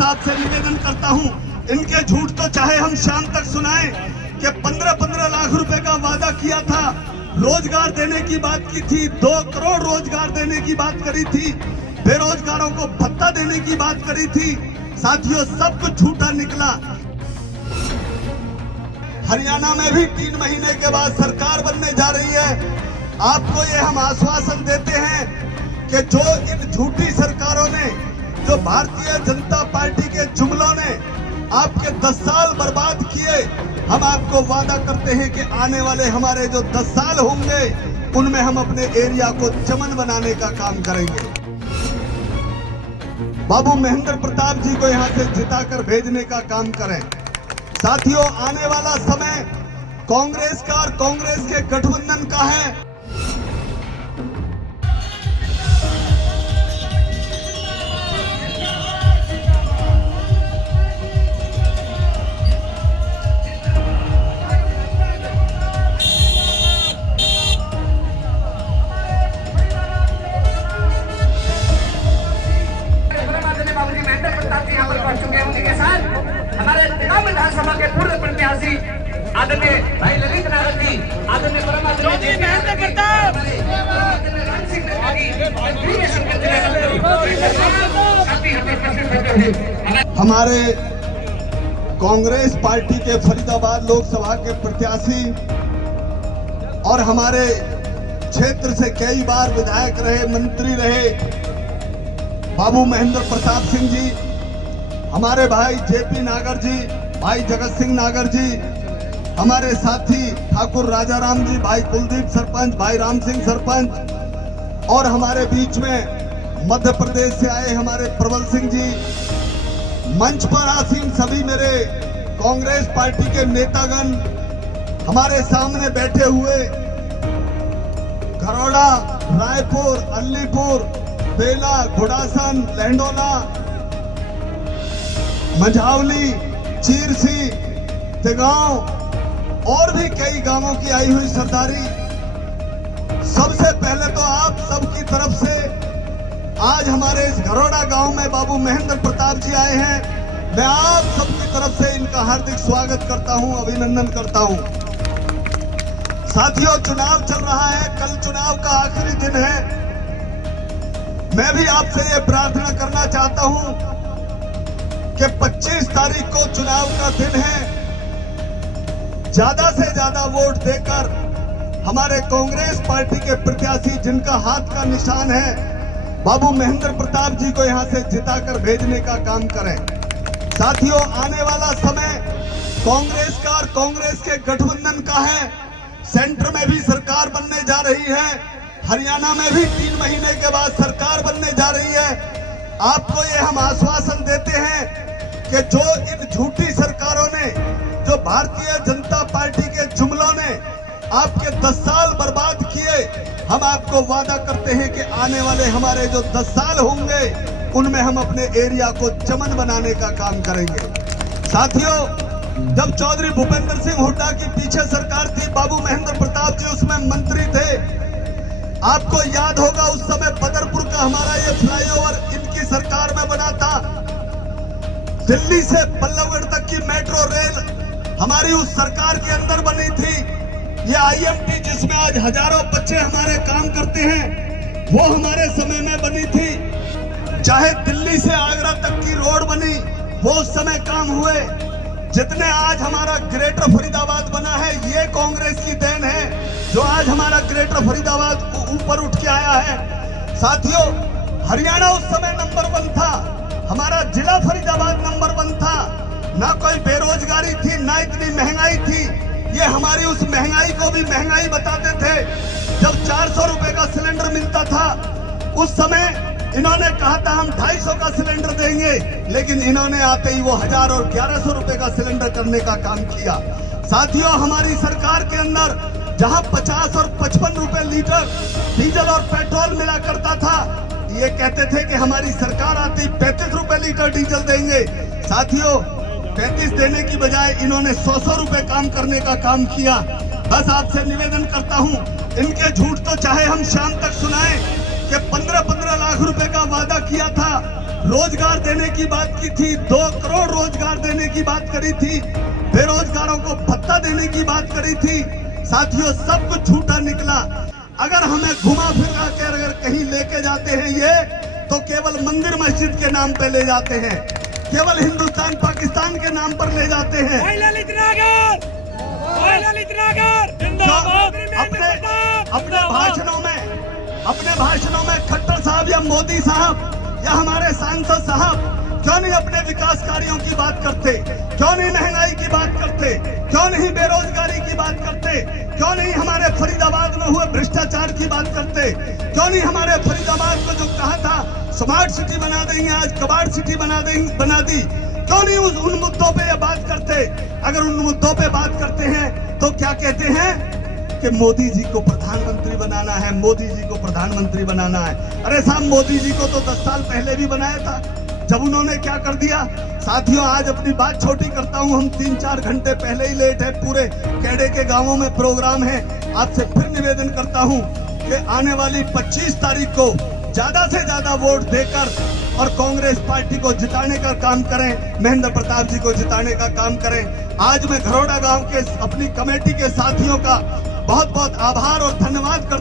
बस आपसे निवेदन करता हूं, इनके झूठ तो चाहे हम शाम तक सुनाएं कि 15-15 लाख रुपए का वादा किया था, रोजगार देने की बात की थी, 2 करोड़ रोजगार देने की बात करी थी, बेरोजगारों को भत्ता देने की बात करी थी। साथियों, सब कुछ झूठा निकला। हरियाणा में भी 3 महीने के बाद सरकार बनने जा रही है। आपको ये हम आश्वासन देते हैं कि जो इन झूठी सरकारों ने, जो भारतीय जनता पार्टी के जुमलों ने आपके 10 साल बर्बाद किए, हम आपको वादा करते हैं कि आने वाले हमारे जो 10 साल होंगे उनमें हम अपने एरिया को चमन बनाने का काम करेंगे। बाबू महेंद्र प्रताप जी को यहां से जिताकर भेजने का काम करें। साथियों, आने वाला समय कांग्रेस का और कांग्रेस के गठबंधन का है। हमारे तिगांव विधानसभा के पूर्व प्रत्याशी आदरणीय भाई ललित नागर जी, आदरणीय हमारे कांग्रेस पार्टी के फरीदाबाद लोकसभा के प्रत्याशी और हमारे क्षेत्र से कई बार विधायक रहे, मंत्री रहे बाबू महेंद्र प्रताप सिंह जी, हमारे भाई जेपी नागर जी, भाई जगत सिंह नागर जी, हमारे साथी ठाकुर राजाराम जी, भाई कुलदीप सरपंच, भाई राम सिंह सरपंच, और हमारे बीच में मध्य प्रदेश से आए हमारे प्रबल सिंह जी, मंच पर आसीन सभी मेरे कांग्रेस पार्टी के नेतागण, हमारे सामने बैठे हुए घरौड़ा, रायपुर, अलीपुर, बेला, घुड़ासन, लहंडोला, मंझावली, चीरसी, तिगांव और भी कई गांवों की आई हुई सरदारी, सबसे पहले तो आप सबकी तरफ से आज हमारे इस घरौड़ा गांव में बाबू महेंद्र प्रताप जी आए हैं। मैं आप सबकी तरफ से इनका हार्दिक स्वागत करता हूं, अभिनंदन करता हूं। साथियों, चुनाव चल रहा है, कल चुनाव का आखिरी दिन है। मैं भी आपसे ये प्रार्थना करना चाहता हूं कि 25 तारीख को चुनाव का दिन है, ज्यादा से ज्यादा वोट देकर हमारे कांग्रेस पार्टी के प्रत्याशी जिनका हाथ का निशान है बाबू महेंद्र प्रताप जी को यहां से जिताकर भेजने का काम करें। साथियों, आने वाला समय कांग्रेस का और कांग्रेस के गठबंधन का है। सेंटर में भी सरकार बनने जा रही है, हरियाणा में भी 3 महीने के बाद सरकार बनने जा रही है। आपको ये हम आश्वासन देते हैं कि जो इन झूठी सरकारों ने, जो भारतीय जनता पार्टी के जुमलों ने आपके 10 साल बर्बाद किए, हम आपको वादा करते हैं कि आने वाले हमारे जो 10 साल होंगे उनमें हम अपने एरिया को चमन बनाने का काम करेंगे। साथियों, जब चौधरी भूपेंद्र सिंह हुड्डा की पीछे सरकार थी, बाबू महेंद्र प्रताप जी उसमें मंत्री थे। आपको याद होगा उस समय बदरपुर का हमारा ये फ्लाईओवर इनकी सरकार में बना था। दिल्ली से बल्लभगढ़ तक की मेट्रो रेल हमारी उस सरकार के अंदर बनी थी। ये IMT जिसमें आज हजारों बच्चे हमारे काम करते हैं, वो हमारे समय में बनी थी। चाहे दिल्ली से आगरा तक की रोड बनी, वो उस समय काम हुए। जितने आज हमारा ग्रेटर फरीदाबाद बना है, ये कांग्रेस की देन है, जो आज हमारा ग्रेटर फरीदाबाद ऊपर उठ के आया है। साथियों, हरियाणा उस समय नंबर 1 था, हमारा जिला फरीदाबाद नंबर 1 था। ना कोई बेरोजगारी थी, ना इतनी महंगाई थी। ये हमारी उस महंगाई को भी महंगाई बताते थे। जब 400 रुपए का सिलेंडर मिलता था, उस समय इन्होंने कहा था हम 250 का सिलेंडर देंगे, लेकिन इन्होंने आते ही वो 1000 और 1100 रुपए का सिलेंडर करने का काम किया। साथियों, हमारी सरकार के अंदर जहां 50 और 55 रुपए लीटर डीजल और पेट्रोल मिला करता था, ये कहते थे कि हमारी सरकार आती 35 रुपए लीटर डीजल देंगे। साथियों, 35 देने की बजाय इन्होंने 100 रुपए काम करने का काम किया। बस आपसे निवेदन करता हूं, इनके झूठ तो चाहे हम शाम तक सुनाएं कि 15-15 लाख रुपए का वादा किया था, रोजगार देने की बात की थी, 2 करोड़ रोजगार देने की बात करी थी, बेरोजगारों को भत्ता देने की बात करी थी। साथियों, सब कुछ झूठा निकला। अगर हमें घुमा फिरा कर अगर कहीं लेके जाते हैं ये, तो केवल मंदिर मस्जिद के नाम पे ले जाते हैं, केवल हिंदुस्तान पाकिस्तान के नाम पर ले जाते हैं। अपने भाषणों में खट्टर साहब या मोदी साहब या हमारे सांसद साहब क्यों नहीं अपने विकास कार्यों की बात करते? क्यों नहीं महंगाई की बात करते? क्यों नहीं बेरोजगारी की बात करते? क्यों नहीं हमारे फरीदाबाद में हुए भ्रष्टाचार की बात करते? क्यों नहीं हमारे फरीदाबाद को जो कहा था स्मार्ट सिटी बना देंगे, आज कबाड़ सिटी बना दी? क्यों नहीं उन मुद्दों पे ये बात करते? अगर उन मुद्दों पे बात करते हैं तो क्या कहते हैं कि मोदी जी को प्रधानमंत्री बनाना है, मोदी जी को प्रधानमंत्री बनाना है। अरे साहब, मोदी जी को तो 10 साल पहले भी बनाया था, जब उन्होंने क्या कर दिया। साथियों, आज अपनी बात छोटी करता हूं, हम 3-4 घंटे पहले ही लेट है, पूरे कैडे के गांवों में प्रोग्राम है। आपसे फिर निवेदन करता हूं कि आने वाली 25 तारीख को ज्यादा से ज्यादा वोट देकर और कांग्रेस पार्टी को जिताने का काम करें, महेंद्र प्रताप जी को जिताने का काम करें। आज मैं घरोड़ा गांव के अपनी कमेटी के साथियों का बहुत बहुत आभार और धन्यवाद करता